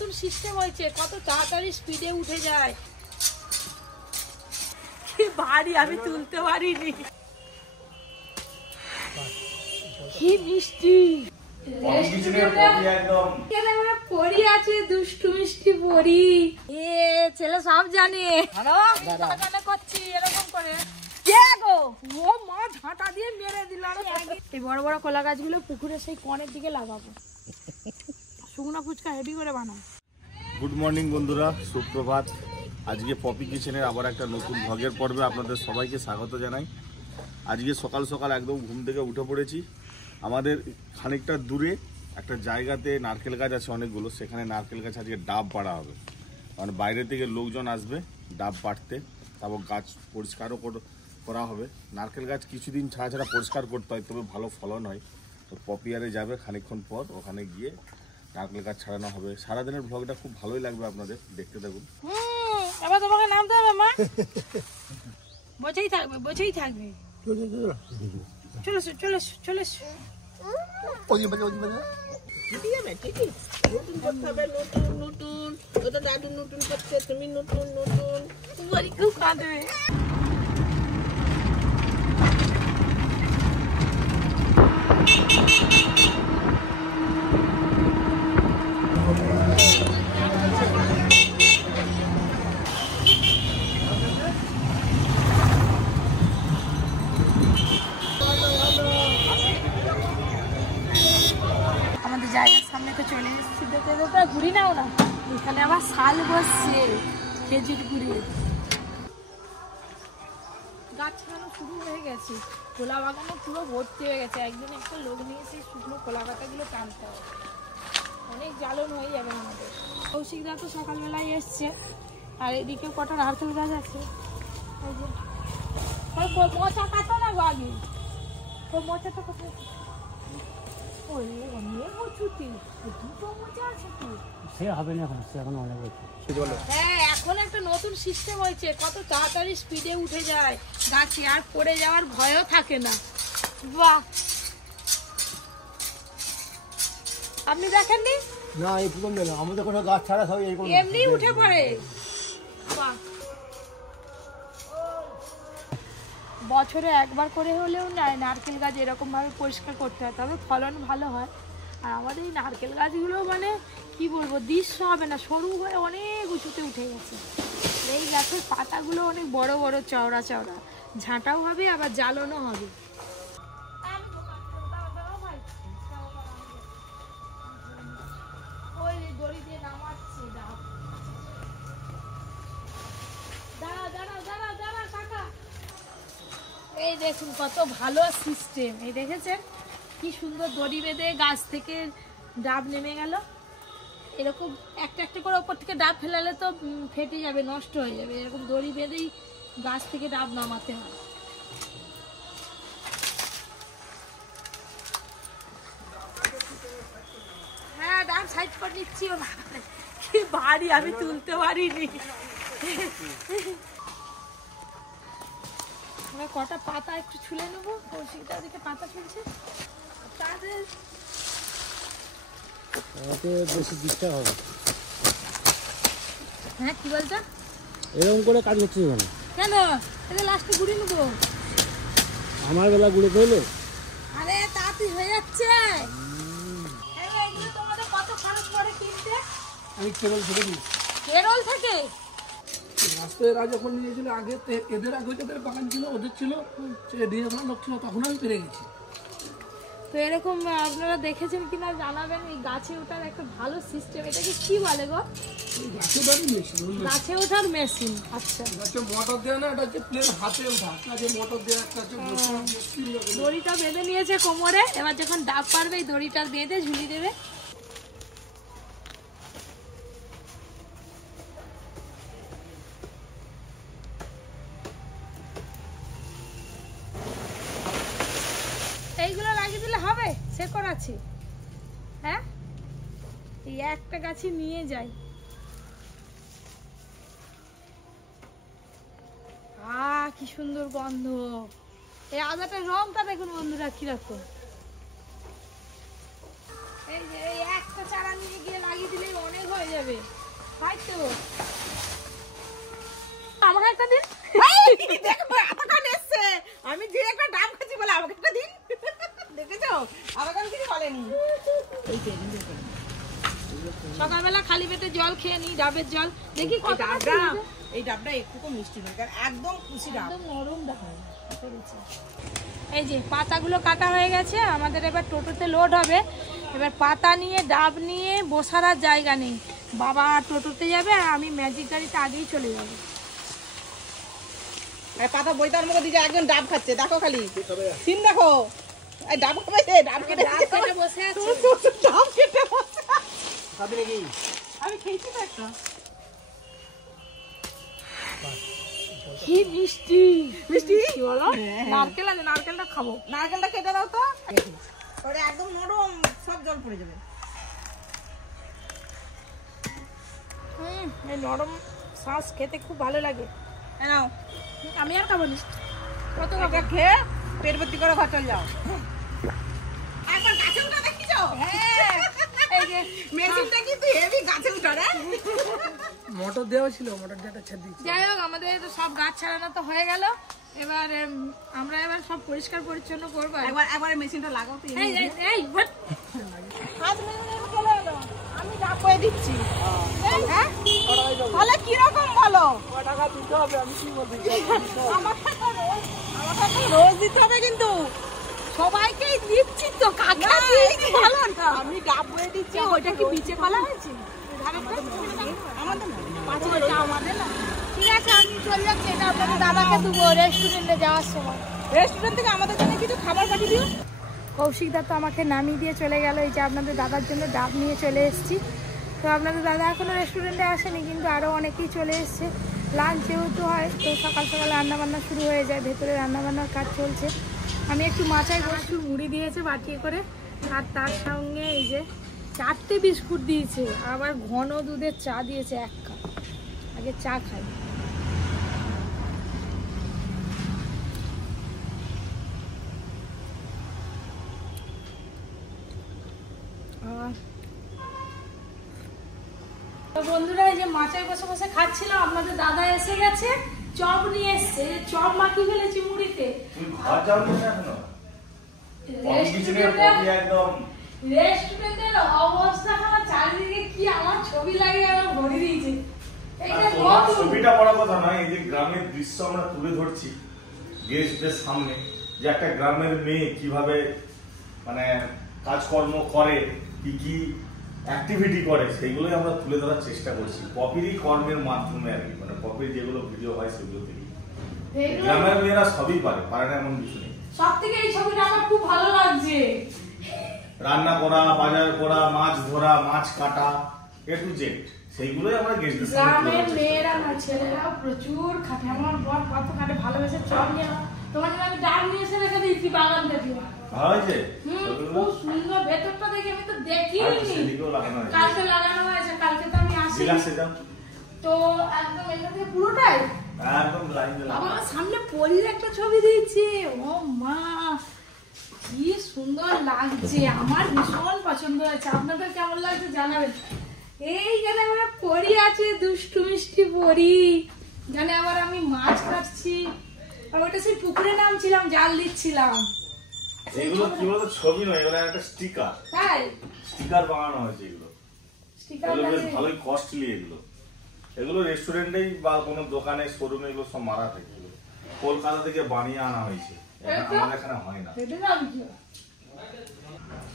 নতুন সিস্টেম হয়েছে, কত তাড়াতাড়ি স্পিডে উঠে যায়। কি ভারী, আমি তুলতে পারিনি। কি মিষ্টি পরি আছে, দুষ্টু মিষ্টি পরি। ছেলে সব জানে করছি এরকম করে। ও মা ঝাঁটা দিয়ে মেরে দিল। এই বড় বড় কলা গাছগুলো পুকুরে সেই কনের দিকে লাগাবো, শুকনো ফুচকা হেভি করে বানাবো। গুড মর্নিং বন্ধুরা, সুপ্রভাত। আজকে পপি কিচেনের আবার একটা নতুন ভ্লগের পর্বে আপনাদের সবাইকে স্বাগত জানাই। আজকে সকাল সকাল একদম ঘুম থেকে উঠে পড়েছি। আমাদের খানিকটা দূরে একটা জায়গাতে নারকেল গাছ আছে অনেকগুলো, সেখানে নারকেল গাছ আজকে ডাব পাড়া হবে। মানে বাইরে থেকে লোকজন আসবে ডাব পাড়তে, তারপর গাছ পরিষ্কারও করা হবে। নারকেল গাছ কিছুদিন ছাড়া ছাড়া পরিষ্কার করতে হয়, তবে ভালো ফলন হয়। তো পপিয়ারে যাবে খানিকক্ষণ পর, ওখানে গিয়ে নারকেল গাছ ছাড়ানো হবে। সারাদিনের ভ্লগটা খুব ভালোই লাগবে আপনাদের, দেখতে থাকুন। এবার তোমাকে নামতে হবে মা, বসেই থাকবে বসেই থাকবে। চলে চলে চলে নতুন করতে হবে, নতুন নতুন। ওটা দাদু নতুন করছে, তুমি নতুন নতুন। খুব কাঁদবে। আমাদের জায়গার সামনে তো চলে এসেছি, দেখতে দেখতে ঘুরি নাও না। এখানে আবার শাল বসছে, খেজুর গুড়ি গাছ ছাড়ানো শুরু হয়ে গেছে। কলা বাগানো পুরো ভর্তি হয়ে গেছে। একদিন একটা লোক নিয়ে এসে শুকনো কলা পাতাগুলো টানতে হবে, অনেক জ্বালন হয়ে যাবে আমাদের। কৌশিকদা তো সকালবেলায় এসছে, আর এদিকে কটা নারকেল গাছ আছে। মোচা কাটো না গো আগে, তো মোচাটা কোথায়? হ্যাঁ, এখন একটা নতুন সিস্টেম হয়েছে, কত তাড়াতাড়ি স্পিডে উঠে যায় গাছে, আর পড়ে যাওয়ার ভয়ও থাকে না। বাহ, আপনি দেখেননি? না, এই প্রথম দেখলাম। আমাদের কোনো গাছ ছাড়া সব এমনি উঠে পড়ে। বাহ, বছরে একবার করে হলেও নারকেল গাছ এরকম ভাবে পরিষ্কার করতে হয়, তবে ফলন ভালো হয়। আর আমাদের এই নারকেল গাছগুলো মানে কি বলবো, দৃশ্য হবে না, সরু হয়ে অনেক উঁচুতে উঠে গেছে। এই গাছের পাতাগুলো অনেক বড় বড় চওড়া চওড়া, ঝাঁটাও হবে আবার জ্বালনও হবে। ওই দড়ি দিয়ে নামাচ্ছে, এই দেখুন কত ভালো সিস্টেম। এই দেখেছেন কি সুন্দর দড়ি বেঁধে গাছ থেকে ডাব নেমে গেল। এরকম একটা একটা করে ওপর থেকে ডাব ফেলালে তো ফেটে যাবে, নষ্ট হয়ে যাবে। এরকম দড়ি বেঁধেই গাছ থেকে ডাব নামাতে হয়। হ্যাঁ, ডাব সাইজ করে নিচ্ছি। কি ভারী, আমি তুলতে পারিনি। কটা পাতা একটু ছুলে নেবো, কৌশিকটা দিকে পাতা ছুলছে। বেশি ডিস্টার্ব হবে। হ্যাঁ, কি বলছো? এরকম করে কাজ করছে কেন? এটা লাস্টে গুড়ি নেবো। আমার বেলা গুড়ে পেলে আরে তাড়াতাড়ি হয়ে যাচ্ছে। তোমাদের কত খরচ পড়ে কিনতে? আমি কেবল থেকে দিই। কেরল থেকে রাস্তায় যখন নিয়েছিল আগে, এদের আগে যাদের বাগান ছিল ওদের ছিল, সে দিয়ে লোক ছিল, তখন আমি পেরে গেছি। তো এরকম আপনারা দেখেছেন কিনা জানাবেন। এই গাছে ওঠার একটা ভালো সিস্টেম, এটাকে কি বলে গো? গাছে ওঠার মেশিন। আচ্ছা, মোটর দেওয়া না, এটা হচ্ছে প্লেন হাতে ওঠা। মোটর দেওয়া একটা দড়িটা বেঁধে নিয়েছে কোমরে, এবার যখন ডাব পারবে এই দড়িটা বেঁধে ঝুলি দেবে। এইগুলো লাগিয়ে দিলে হবে, সে করাচ্ছি। হ্যাঁ, এই একটা গাছই নিয়ে যাই। কি সুন্দর গন্ধ। এই আদাটার রংটা দেখুন বন্ধুরা কিরকম। এই যে এই একটা চারা নিয়ে গিয়ে লাগিয়ে দিলেই অনেক হয়ে যাবে। তাই তো আমাকে একটা দিন। দেখো আটাকান এসছে, আমি যে একটা ডাব খাচ্ছি বলে আমাকে একটা দিন। দেখেছো আটাকান কিছু বলেনি। সকালবেলা খালি পেটে জল খেয়ে নি, ডাবের জল দেখি কত এই ডাবটা একটু মিষ্টি নয়, কারণ একদম খুশি ডাব, একদম নরম ডাব। এই যে পাতাগুলো কাটা হয়ে গেছে, আমাদের এবার টোটোতে লোড হবে। এবার পাতা নিয়ে ডাব নিয়ে বসার আর জায়গা নেই, বাবা টোটোতে যাবে আর আমি ম্যাজিক গাড়িতে আগেই চলে যাবো। পাতা বইতার মতো দিকে একজন ডাব খাচ্ছে, দেখো খালি সিন দেখো। এই ডাব খাবে, ডাব কেটে বসে আছে। ডাব কেটে বসে খাবি নাকি? আমি খেয়েছি তো একটা। কি মিষ্টি মিষ্টি বলো, নারকেল আছে, নারকেলটা খাবো। নারকেলটা কেটে দাও তো, ওটা একদম নরম, সব জল পড়ে যাবে। এই নরম শ্বাস খেতে খুব ভালো লাগে। নাও আমি আর খাবো না, কত এটা খেয়ে পেট ভর্তি করে ঘর চলে যাও। একবার গাছে উঠা দেখিছো? হ্যাঁ এই যে মেশিনটা কিন্তু হেভি গাছে উঠা রে। মোটর দেওয়া ছিল, মোটর দিয়ে ছেড়ে দিয়েছি। যাই হোক, আমাদের তো সব গাছ ছাড়ানো তো হয়ে গেল। এবার আমরা এবার সব পরিষ্কার পরিচ্ছন্ন করবো। একবার মেশিনটা লাগাও তো। এই এই এই what? আমি ডাব বয়ে দিচ্ছি। হ্যাঁ তাহলে কিরকম বলো? টাকা দিতে হবে, আমি কি বলবো? আমাকে তো রোজ দিতে হবে কিন্তু। সবাইকেই দিচ্ছি তো, কাকা দিচ্ছি ভালো না। আমি ডাব বয়ে দিচ্ছি। ওইটা কি বিচে কলা হয়েছে? আমাদের না। ঠিক আছে, আমি চলে যাচ্ছি। এটা আপনাদের দাদাকে দেবো রেস্টুরেন্টে যাওয়ার সময়। রেস্টুরেন্ট থেকে আমাদের জন্য কিছু খাবার পাঠিয়ে দিও। কৌশিক দা তো আমাকে নামিয়ে দিয়ে চলে গেল। এই যে আপনাদের দাদার জন্য ডাব নিয়ে চলে এসেছি। তো আপনাদের দাদা এখনও রেস্টুরেন্টে আসেনি, কিন্তু আরও অনেকেই চলে এসছে। লাঞ্চ যেহেতু হয়, তো সকাল সকালে রান্নাবান্না শুরু হয়ে যায়, ভেতরে রান্নাবান্নার কাজ চলছে। আমি একটু মাচায় বসু মুড়ি দিয়েছে বাটিয়ে করে, আর তার সঙ্গে এই যে 4টে বিস্কুট দিয়েছে, আবার ঘন দুধের চা দিয়েছে 1 কাপ। আগে চা খাই। তো বন্ধুরা, এই যে মাচায় বসে বসে খাচ্ছিলাম, আপনাদের দাদা এসে গেছে, চপ নিয়ে এসছে। চপ মাখিয়ে ফেলেছি মুড়িতে। রেস্টুরেন্টের অবস্থা আমার চারিদিকে কি আমার ছবি লাগে আমার ভরে দিয়েছে। ছবিটা বড় কথা নয়, এই যে গ্রামের দৃশ্য আমরা তুলে ধরছি গেস্টদের সামনে, যে একটা গ্রামের মেয়ে কিভাবে মানে কাজকর্ম করে, কি কি অ্যাক্টিভিটি করে, সেইগুলোই আমরা তুলে ধরার চেষ্টা করছি পপিরই কর্মের মাধ্যমে আর কি। মানে পপির যেগুলো ভিডিও হয় সেগুলো থেকে গ্রামের মেয়েরা সবই পারে না এমন কিছু নেই। সব থেকে এই ছবিটা আমার খুব ভালো লাগছে। রান্না করা, বাজার করা, মাছ ধরা, মাছ কাটা, এ টু জেড সেইগুলোই আমরা গেস্টদের সামনে তুলে গ্রামের ধরার চেষ্টা মেয়েরা না ছেলেরা প্রচুর খাটে। আমার বর কত খাটে, ভালোবেসে চপ নিয়ে তোমার জন্য আমি ডাব নিয়ে এসে রেখে দিয়েছি বাগান থেকে। ভালো হয়েছে? খুব সুন্দর, ভেতরটা দেখে আমি তো দেখিনি। সেদিকেও লাগানো হয়েছে। কালকে লাগানো হয়েছে, কালকে তো আমি আসি। বিলাসে যাও তো একদম এটা থেকে পুরোটাই একদম লাইন দিলাম। বাবা আমার সামনে পরীর একটা ছবি দিয়েছে। ও মা, কি সুন্দর লাগছে, আমার ভীষণ পছন্দ হয়েছে। আপনাদের কেমন লাগছে জানাবেন। এইখানে আমার পরী আছে, দুষ্টু মিষ্টি পরী। এখানে আবার আমি মাছ কাটছি, আর ওটা সেই পুকুরে নামছিলাম, জাল দিচ্ছিলাম। এগুলো কি বলতো, ছবি নয়, এগুলো একটা স্টিকার। তাই স্টিকার বানানো হয়েছে এগুলো। স্টিকার এগুলো বেশ ভালোই কস্টলি। এগুলো রেস্টুরেন্টেই বা কোনো দোকানে শোরুমে এগুলো সব মারা থাকে। কলকাতা থেকে বানিয়ে আনা হয়েছে, আমাদের এখানে হয় না।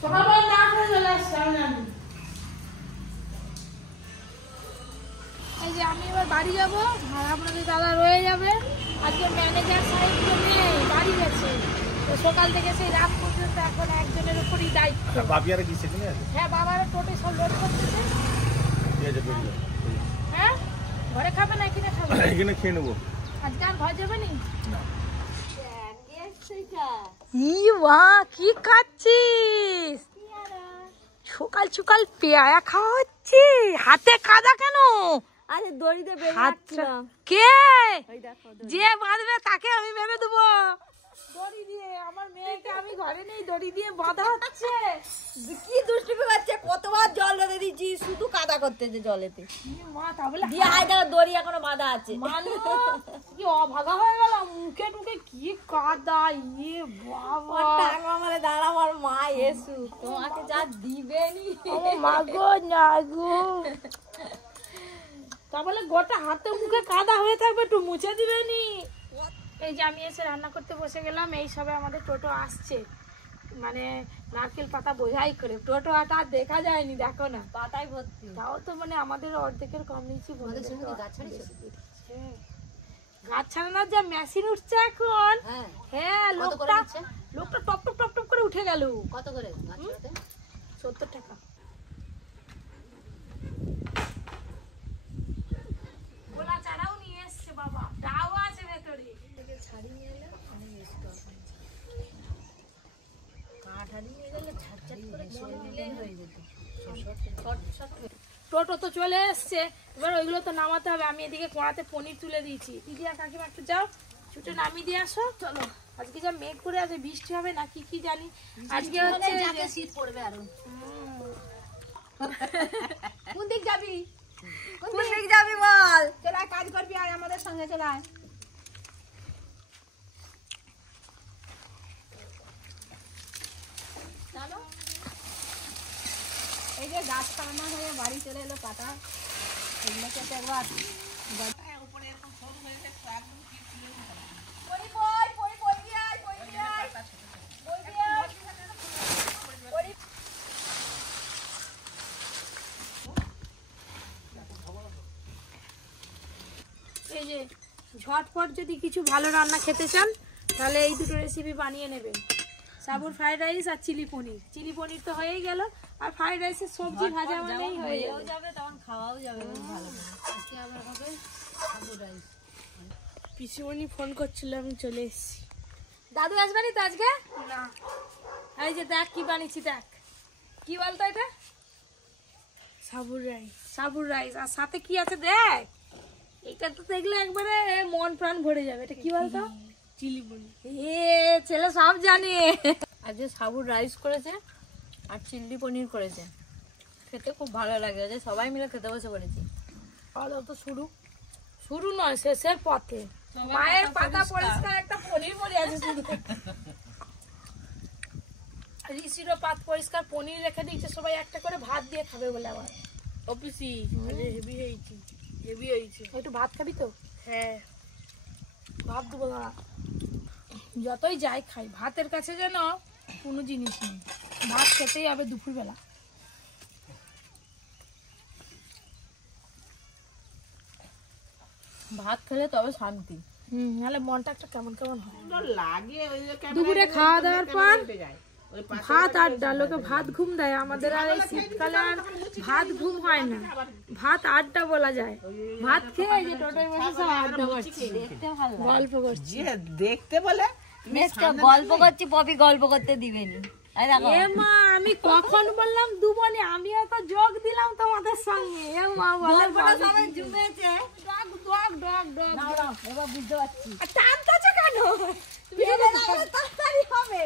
সকালবেলা না খেয়ে চলে আসছে। এই যে আমি এবার বাড়ি যাবো, আর আপনাদের দাদা রয়ে যাবে। আজকে ম্যানেজার সাহেব নেই, বাড়ি গেছে। তো সকাল থেকে সেই রাত পর্যন্ত এখন একজনের উপরই দায়িত্ব। বাপিয়ারা কি সেখানে আছে? হ্যাঁ, বাবারা টোটে সব লোড করতেছে। ঠিক আছে, বেরিয়ে যাও। হ্যাঁ, ঘরে খাবে না কিনে খাবে? এখানে খেয়ে নেবো। আজকে আর ঘর যাবে নি? না। কি খাচ্ছিস? সকাল সকাল পেয়ারা খাওয়া হচ্ছে, হাতে কাদা কেন? আরে দড়িতে কে যে বাঁধবে তাকে আমি ভেবে দেবো। দড়ি দিয়ে আমার মেয়েকে আমি ঘরে নেই, দড়ি দিয়ে বাঁধা হচ্ছে। কি দুষ্টুমি করছে, কতবার জল রেখে দিচ্ছি, শুধু কাদা করতেছে জলেতে। মা তা বলে দিয়ে আয় দেখো দড়ি এখনো বাঁধা আছে। মানুষ কি অভাগা হয়ে গেল, মুখে টুকে কি কাদা, ইয়ে বাবা। টাকা মানে দাঁড়া, আমার মা এসু তোমাকে যা দিবেনি। মা গো না গো, তা বলে গোটা হাতে মুখে কাদা হয়ে থাকবে, একটু মুছে দিবেনি। এই যে আমি এসে রান্না করতে বসে গেলাম, এই সবে আমাদের টোটো আসছে, মানে নারকেল পাতা বোঝাই করে। টোটো আটা আর দেখা যায়নি, দেখো না পাতায় ভর্তি। তাও তো মানে আমাদের অর্ধেকের কম নিচ্ছি। গাছ ছাড়ানোর যা মেশিন উঠছে এখন, হ্যাঁ লোকটা টপ টপ টপ টপ করে উঠে গেল। কত করে? 70 টাকা। গোলা চারাও নিয়ে এসছে বাবা, ডাও আছে ভেতরে। ছাড়িয়ে এলে অনেক বেশি কাঠ হারিয়ে গেলে ছাড় করে ছেড়ে দিলেই হয়ে যেত। টোটো তো চলে এসছে, এবার ওইগুলো তো নামাতে হবে। আমি এদিকে কোড়াতে পনির তুলে দিয়েছি। দিদি আর কাকিমা একটু যাও, ছুটে নামিয়ে দিয়ে আসো। চলো, আজকে যা মেঘ করে আছে, বৃষ্টি হবে না কি কি জানি। আজকে হচ্ছে শীত পড়বে আরো। কোন দিক যাবি? কোন দিক যাবি বল? চল আয়, কাজ করবি, আয় আমাদের সঙ্গে চল আয়। চলো, এই যে গাছ কাটা হয়ে বাড়ি চলে এলো পাতা, এগুলোকে তো একবার এই যে ঝটপট যদি কিছু ভালো রান্না খেতে চান তাহলে এই দুটো রেসিপি বানিয়ে নেবেন। সাবুর ফ্রাইড রাইস আর চিলি পনির। চিলি পনির তো হয়েই গেল, আর ফ্রাইড রাইসের সবজি ভাজা মানেই হয়ে যাবে, তখন খাওয়াও যাবে ভালো করে। আজকে আবার হবে সাবু রাইস। পিসিমণি ফোন করছিল, আমি চলে এসেছি। দাদু আসবেনি তো আজকে? না, এই যে দেখ কি বানিয়েছি, দেখ কি বলতো এটা? সাবুর রাইস। সাবুর রাইস আর সাথে কি আছে দেখ, এটা তো দেখলে একবারে মন প্রাণ ভরে যাবে। এটা কি বলতো? চিলি পনির। এ ছেলে সব জানে। আজকে সাবুর রাইস করেছে আর চিলি পনির করেছে, খেতে খুব ভালো লাগে। যে সবাই মিলে খেতে বসে পড়েছি। আর তো শুরু শুরু নয়, শেষের পথে। মায়ের পাতা পরিষ্কার, একটা পনির পড়ে আছে শুধু। ঋষিরও পাত পরিষ্কার, পনির রেখে দিয়েছে, সবাই একটা করে ভাত দিয়ে খাবে বলে। আবার অফিসি হেভি হয়েছে, হেভি হয়েছে। একটু ভাত খাবি তো? হ্যাঁ, ভাত দেবো না। যতই যাই খাই, ভাতের কাছে যেন কোনো জিনিস নেই। ভাত খেতেই হবে দুপুরবেলা। ভাত খেলে তবে শান্তি। নাহলে মনটা একটা কেমন কেমন হয়। লাগে দুপুরে খাওয়া দাওয়ার পর ভাত আড্ডা, লোকে ভাত ঘুম দেয়। আমাদের আর এই শীতকালে আর ভাত ঘুম হয় না, ভাত আড্ডা বলা যায়। ভাত খেয়ে এই যে টোটোয় বসে সব আড্ডা করছি, গল্প করছি। দেখতে বলে গল্প করছি, পপি গল্প করতে দিবেনি। এ মা, আমি কখন বললাম দুবনে? আমিও তো যোগ দিলাম তোমাদের সঙ্গে। এ মা বলে সবাই জুমেছে। Dog dog dog dog. এবার বুঝতে পারছি টানতেছো কেন? তাড়াতাড়ি হবে।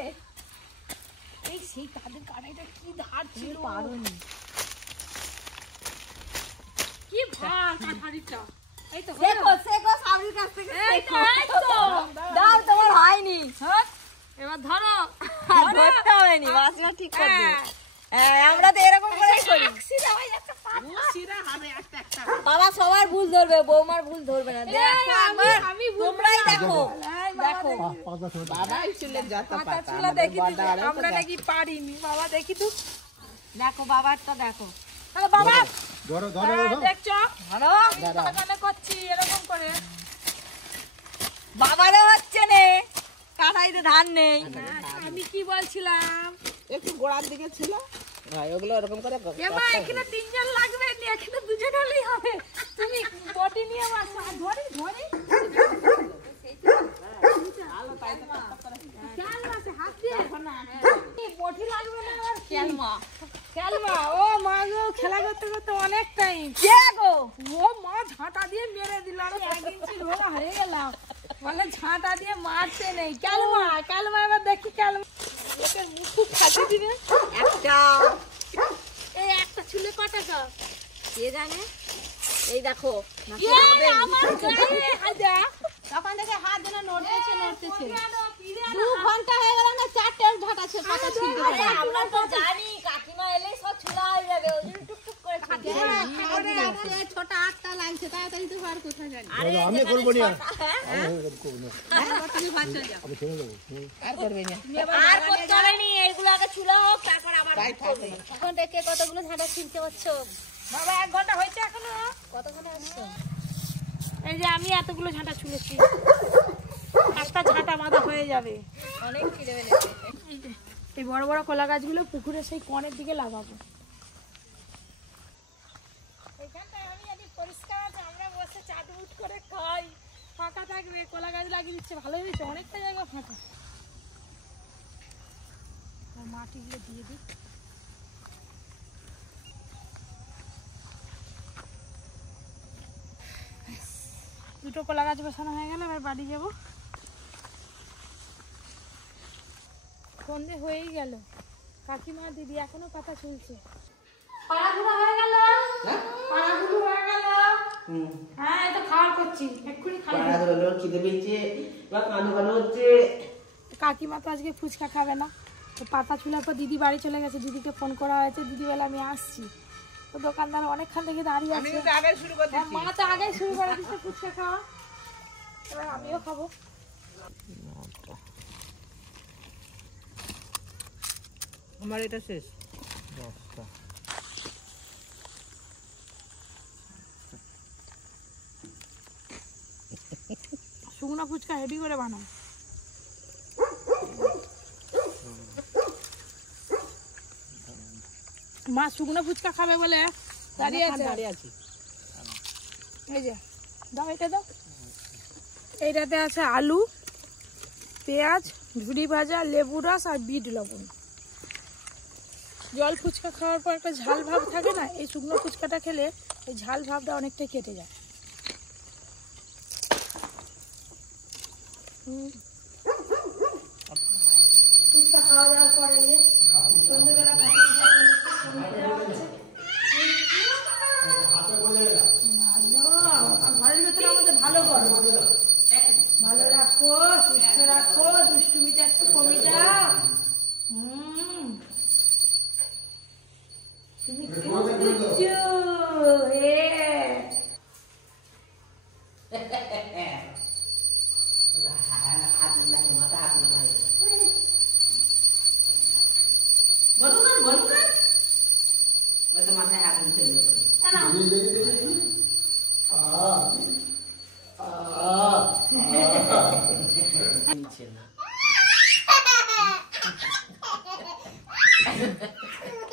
এই সেই কাদের কাটাইটা কি ধার ছিল, কি ভার কাঠারিটা। এই তো দেখো শেখো সাবরির কাছ থেকে। এই তো, এই তো। দাও, তোমার হয়নি। এবার ধরো। ধরতে হবে নি, বাসিমা ঠিক করবে। আমরা তো এরকম করেই করি। বাবা সবার ভুল ধরবে, বৌমার ভুল ধরবে না। দেখো আমি তোমরাই দেখো, দেখো বাবাই চলে যত পাতা চুলা দেখি তো, আমরা নাকি পারিনি। বাবা দেখি তো, দেখো বাবারটা দেখো। তাহলে বাবা দেখছো ধরো, কানে করছি এরকম করে। বাবারও হচ্ছে নে, কাঁঠাইতে ধান নেই। আমি কি বলছিলাম, একটু গোড়ার দিকে ছিল, ওগুলো এরকম করে এমা এখানে 3 জন লাগবে না, এখানে 2 জন হলেই হবে। তুমি বটি নিয়ে বসো, ধরি ধরি হাত দিয়ে বটি লাগবে না। আর কেলমা খেলবা, ও মা গো, খেলা করতে করতে অনেক টাইম। কে গো? ও মা ঝাঁটা দিয়ে মেরে দিল, আমি 1 ইঞ্চি রোগা হয়ে গেলাম। বলে ঝাঁটা দিয়ে মারতে নেই। কালমা এবার দেখি কালমা লোকের মুখ খুব ফাঁসি দিবে। এই একটা চুলে ক টাকা কে জানে? এই দেখো আমার গায়ে হাজা তখন থেকে হাত যেন নড়তেছে 2 ঘন্টা হয়ে গেল না, 4টে ঝাঁটাছে পাতা ছিঁড়তে আরে আমরা তো জানি কাকিমা এলেই সব ছুলা হয়ে যাবে, ওই জন্য টুকটুক করে ছিঁড়তে হবে। ছোট 8টা লাগছে, তাড়াতাড়ি তো বার কোথায় জানি। আরে আমি করবো না আর করবে না। আর করতে হবে নি, এইগুলো আগে ছুলা হোক তারপর আবার করবে। এখন থেকে কতগুলো ঝাঁটা ছিঁড়তে পারছো? বাবা 1 ঘন্টা হয়েছে এখনো। কতক্ষণে আসছো? এই যে আমি এতগুলো ঝাঁটা ছুলেছি, 5টা ঝাঁটা মাথা হয়ে যাবে। অনেক ছিঁড়ে ফেলেছে। এই বড় বড় কলা গাছগুলো পুকুরের সেই কনের দিকে লাগাবো। এখানটায় আমি জানি পরিষ্কার আছে, আমরা বসে চাটুট করে খাই, ফাঁকা থাকবে। কলা গাছ লাগিয়ে দিচ্ছে, ভালো হয়েছে, অনেকটা জায়গা ফাঁকা। মাটিগুলো দিয়ে দিই। দুটো কলা গাছ বসানো হয়ে গেল, এবার বাড়ি যাবো। সন্ধে হয়েই গেল, কাকিমা দিদি এখনো পাতা চলছে। পাড়াগুলো হয়ে গেল, পাড়াগুলো হয়ে গেল। হ্যাঁ এই তো খাওয়া করছি, এক্ষুনি খাই। খিদে পেয়েছে বা কানো কানো হচ্ছে। কাকিমা তো আজকে ফুচকা খাবে না, তো পাতা চুলার পর দিদি বাড়ি চলে গেছে। দিদিকে ফোন করা হয়েছে, দিদি বলে আমি আসছি। তো দোকানদার অনেকক্ষণ থেকে দাঁড়িয়ে আছে। আগে শুরু করে হ্যাঁ, মা তো আগেই শুরু করে দিচ্ছে ফুচকা খাওয়া, এবার আমিও খাবো। আমার এটা শেষ। শুকনো ফুচকা হেভি করে বানাও। মা শুকনো ফুচকা খাবে বলে দাঁড়িয়ে আছে। এই যে দাও, এটা দাও। এইটাতে আছে আলু, পেঁয়াজ, ঝুড়ি ভাজা, লেবু রস আর বিট লবণ। জল ফুচকা খাওয়ার পর একটা ঝাল ভাব থাকে না, এই শুকনো ফুচকাটা খেলে এই ঝাল ভাবটা অনেকটাই কেটে যায়। ফুচকা খাওয়া যাওয়ার পরে সন্ধ্যেবেলা ঘরের ভেতরে আমাদের ভালো করে, ভালো রাখো, সুস্থ রাখো, দুষ্টুমিটা একটু কমে যাও। তুমি খুব বুঝছো। মাথায় আগুন চলে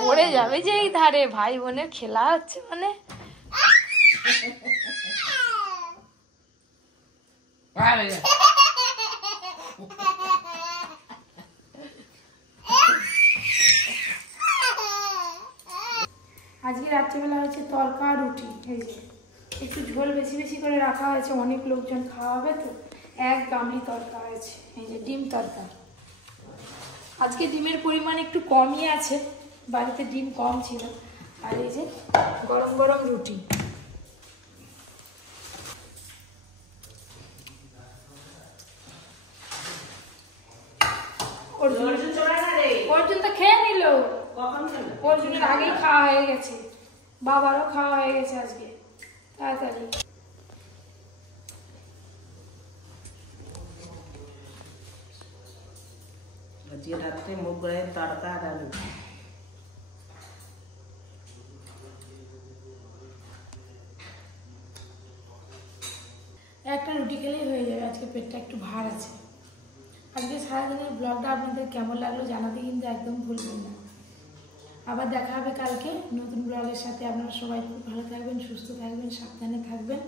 পড়ে যাবে যে এই ধারে, ভাই বোনের খেলা হচ্ছে মানে। আজকে রাত্রিবেলা হয়েছে তরকা রুটি। এই যে একটু ঝোল বেশি বেশি করে রাখা হয়েছে, অনেক লোকজন খাওয়া হবে তো। 1 গামলি তরকা হয়েছে। এই যে ডিম তরকা। আজকে ডিমের পরিমাণ একটু কমই আছে, বাড়িতে ডিম কম ছিল। আর এই যে গরম গরম রুটি। অর্জুন তো খেয়ে নিল, অর্জুনের আগেই খাওয়া হয়ে গেছে, বাবারও খাওয়া হয়ে গেছে আজকে তাড়াতাড়ি। আজকে রাত্রে মুগ কড়াইয়ের তড়কা আর আলু। একটা রুটি খেলেই হয়ে যাবে, আজকে পেটটা একটু ভার আছে। আজকে সারাদিনের ব্লগটা আপনাদের কেমন লাগলো জানাতে কিন্তু একদম ভুলবেন না। আবার দেখা হবে কালকে নতুন ব্লগের সাথে। আপনারা সবাই খুব ভালো থাকবেন, সুস্থ থাকবেন, সাবধানে থাকবেন।